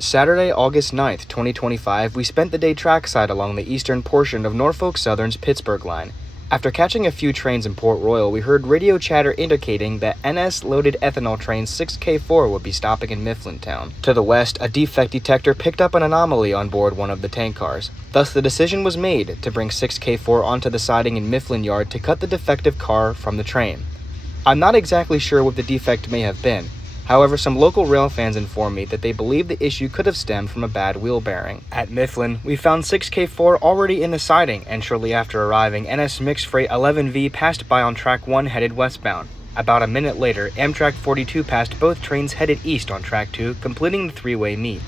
Saturday, August 9th, 2025, we spent the day trackside along the eastern portion of Norfolk Southern's Pittsburg line. After catching a few trains in Port Royal, we heard radio chatter indicating that NS-loaded ethanol train 6K4 would be stopping in Mifflin town. To the west, a defect detector picked up an anomaly on board one of the tank cars. Thus, the decision was made to bring 6K4 onto the siding in Mifflin Yard to cut the defective car from the train. I'm not exactly sure what the defect may have been. However, some local rail fans informed me that they believe the issue could have stemmed from a bad wheel bearing. At Mifflin, we found 6K4 already in the siding, and shortly after arriving, NS Mixed Freight 11V passed by on track 1 headed westbound. About a minute later, Amtrak 42 passed both trains headed east on track 2, completing the three-way meet.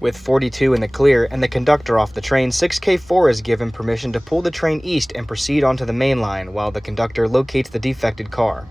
With 42 in the clear and the conductor off the train, 6K4 is given permission to pull the train east and proceed onto the main line while the conductor locates the defected car.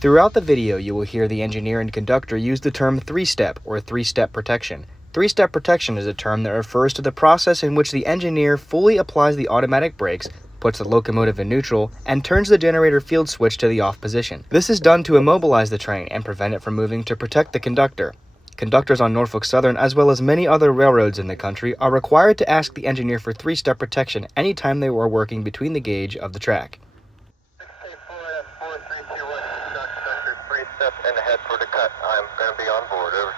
Throughout the video, you will hear the engineer and conductor use the term three-step or three-step protection. Three-step protection is a term that refers to the process in which the engineer fully applies the automatic brakes, puts the locomotive in neutral, and turns the generator field switch to the off position. This is done to immobilize the train and prevent it from moving to protect the conductor. Conductors on Norfolk Southern, as well as many other railroads in the country, are required to ask the engineer for three-step protection anytime they are working between the gauge of the track. And head for the cut. I'm going to be on board. Over.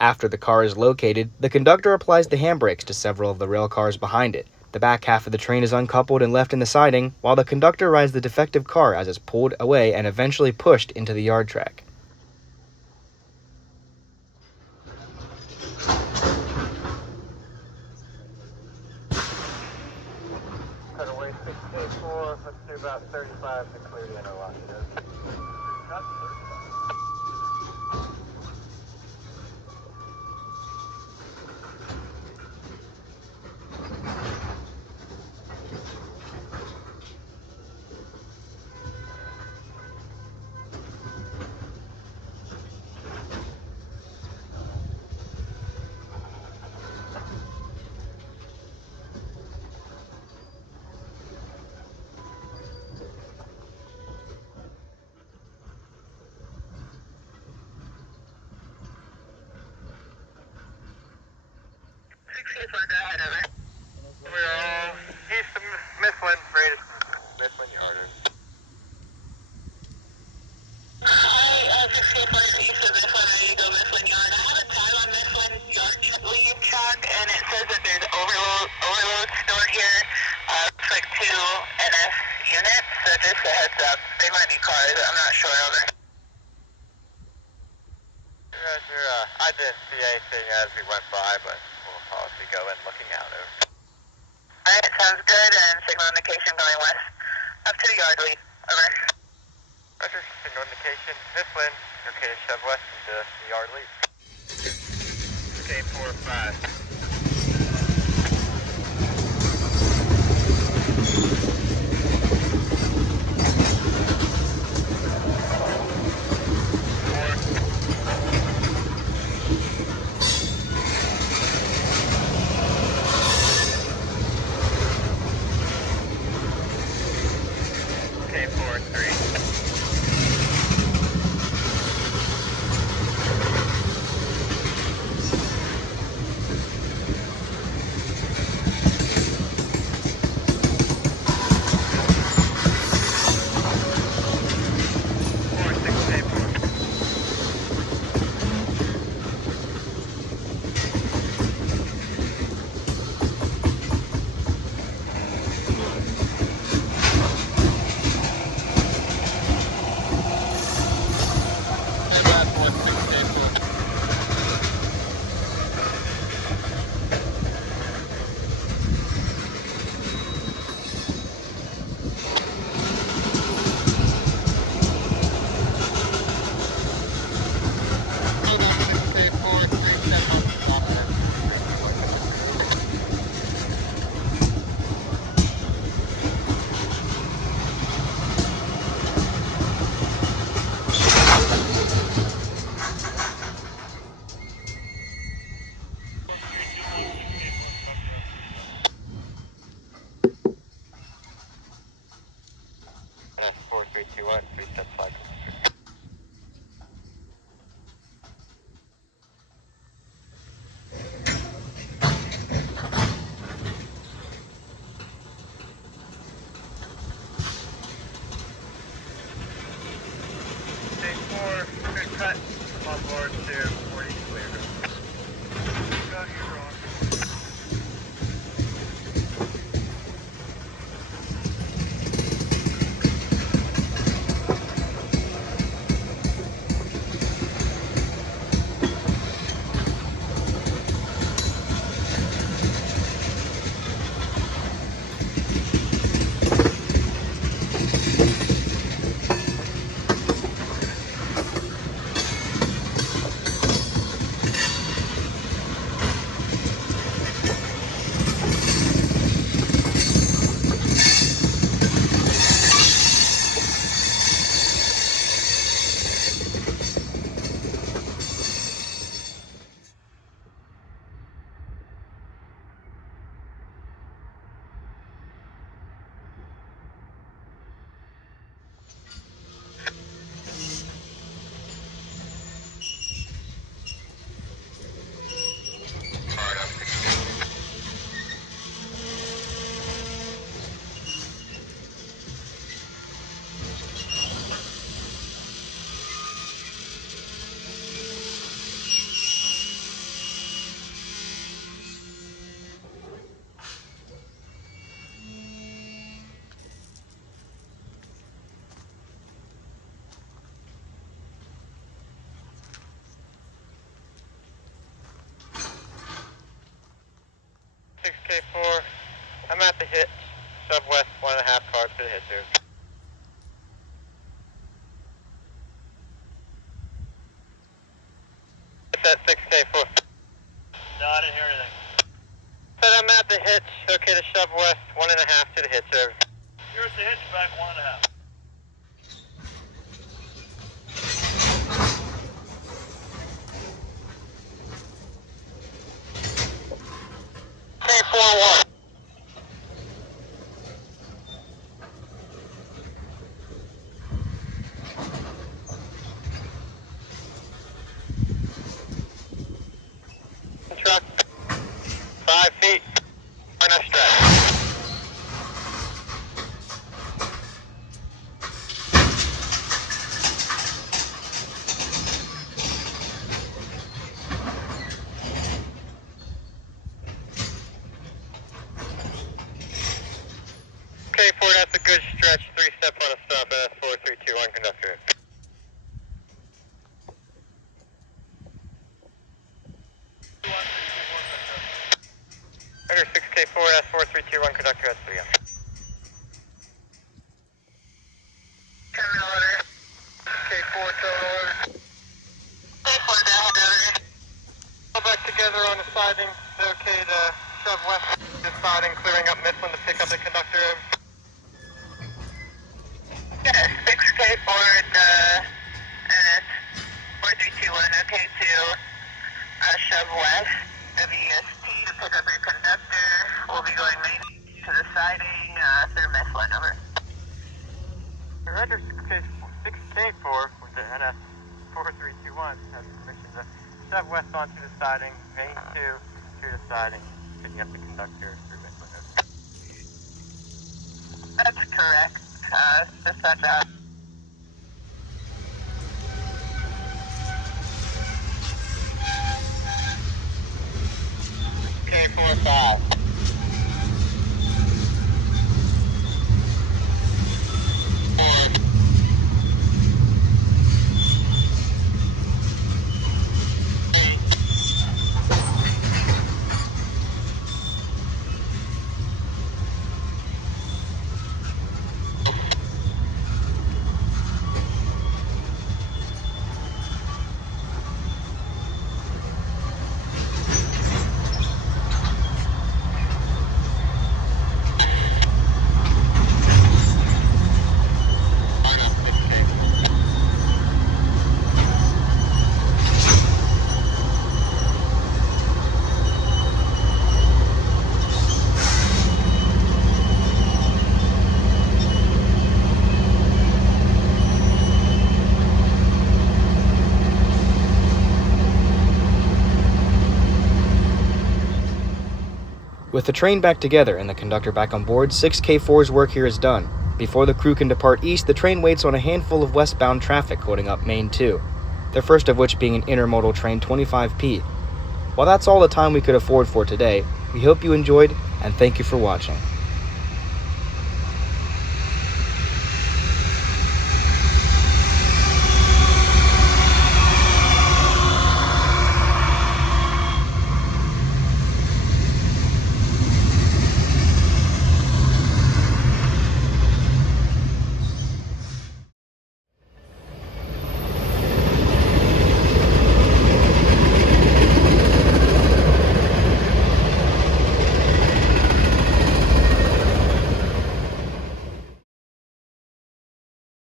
After the car is located, the conductor applies the handbrakes to several of the rail cars behind it. The back half of the train is uncoupled and left in the siding, while the conductor rides the defective car as it's pulled away and eventually pushed into the yard track. Cut away 6K4, let's do about 35 to clear the interlock. 624, go ahead, over. We're all east of Mifflin, ready to Mifflin Yard. Hi, 624 east of Mifflin, ready to go Mifflin Yard. I have a time on Mifflin Yard lead track, and it says that there's overload stored here. It's like 2 NS units, so just a heads up. They might be cars, I'm not sure, over. Roger, I didn't see anything as we went by, but we'll probably go in looking out over. Alright, sounds good, and signal indication going west up to the yard lead, over. Roger, signal indication, Mifflin, okay to shove west into the yard lead. Okay, 4-5. Okay, 4-3. And that's 4321, 3-step cycle. Stage 4, good cut. On board to 40 clear. Got you wrong. K4, I'm at the hitch, sub-west 1.5 cars to the hitcher. It's at 6K4. No, I didn't hear anything. Said I'm at the hitch, okay to shove west 1.5 to the hitcher. You're at the hitch, back 1.5. K41. Truck 5 good stretch, 3-step on a stop, NS4321 conductor. Under 6K4, NS4321 conductor, S3. Terminal order. K4 terminal order. K4 down, over. All back together on the siding. It's okay to shove west the siding, clearing up Mifflin to pick up the conductor. Yes, 6K4 NS4321, okay to shove west WST to pick up your conductor. We'll be going main to the siding through Mifflin, over. We're under 6K4 with the NS4321 has permission to shove west onto the siding, main 2 through the siding, picking up the conductor through Mifflin. That's correct. Dispatch out. K45. With the train back together and the conductor back on board, 6K4's work here is done. Before the crew can depart east, the train waits on a handful of westbound traffic holding up Main 2, the first of which being an intermodal train 25P. While that's all the time we could afford for today, we hope you enjoyed, and thank you for watching.